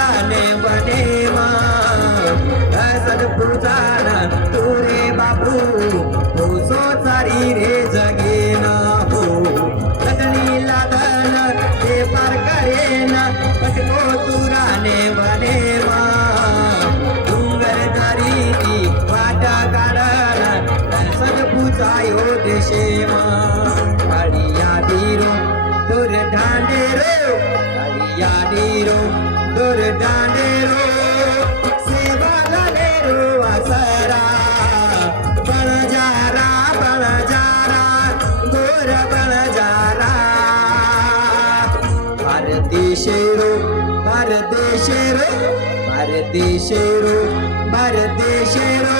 तुराने बने सदपुजान तुरे बापू तो सो सारी रे जगेना हो लगनी लागल ते पार करेन पटको तुराने बने डुंगर दरी की वाटा काढन सदपुजायो देशे काळिया धीरो दूर ढांडेरो काळिया धीरो दूर ढांडेरो सेवा लागेरो असरा बळजारा गोर बळजारा भारदेशेरो भारदेशेरो भारदेशेरो भारदेशेरो